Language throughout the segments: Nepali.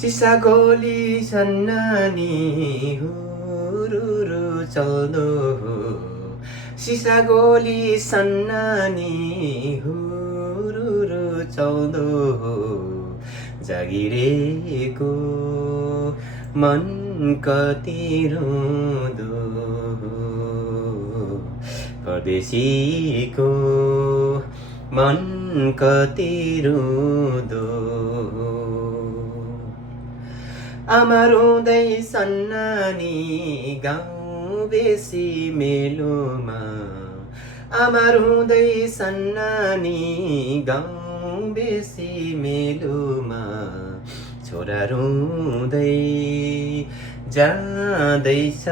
सिसा गोली सन्नानी हुरुरु चल्दो हो सिसा गोली सन्नानी हुरुरु चल्दो हो जागिरेको मन कति रुँदो परदेशीको मन कति रुँदो आमा रुँदै सन्नानी गाउँ बेसी मेलोमा आमा रुँदै सन्नानी गाउँ बेसी मेलोमा छोरा रुँदै जाँदैछ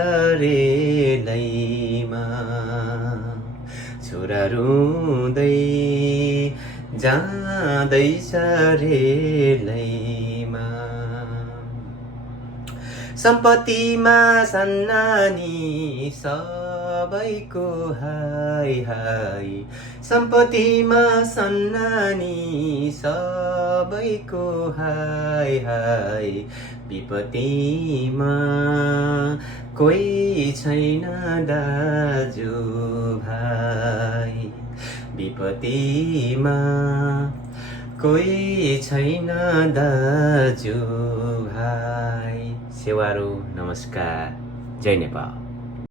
रेलैमा छोरा रुँदै जाँदैछ रेलैमा सम्पत्तिमा सन्नानी सबैको हाय हाय सम्पत्तिमा सन्नानी सबैको हाय हाय विपत्तिमा कोही छैन दाजु भाइ विपत्तिमा कोही छैन दाजु भाइ सेवारो नमस्कार जय नेपाल।